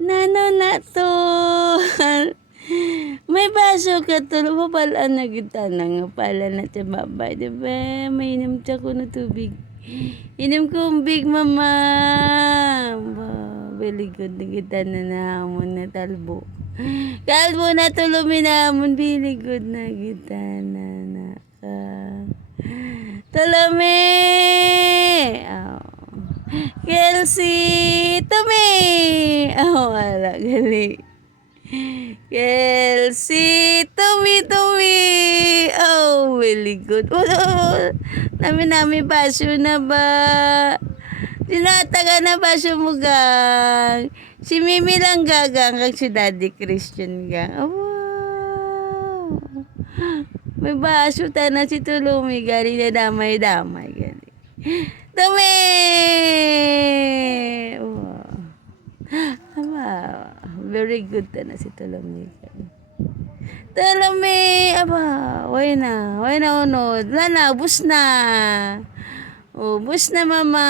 Nano na to. May baso ka to. Mapala na kita na nga pala na sa babay. Diba? May inom siya ko na tubig. Inom ko big mama. Very good na kita na nahamon na talbo. Kalbo na tulumin nahamon. Very good na kita na naka. Tulumi! Oh. Kelsey! Tumi! Oh, wala. Gali. Kelsey! Tumi! Oh, really good. Oh, nami basyo na ba? Sinataga na basyo mo gang. Si Mimi lang gagang kag si Daddy Christian gang. Oh, wow. May baso tayo na si Tulumi. Gali na damay-damay. Gali. Tumi! Wow. Aba, very good na si Tulumi. Tulumi! Aba, way na unod. Wala na, ubus na. Ubus na mama.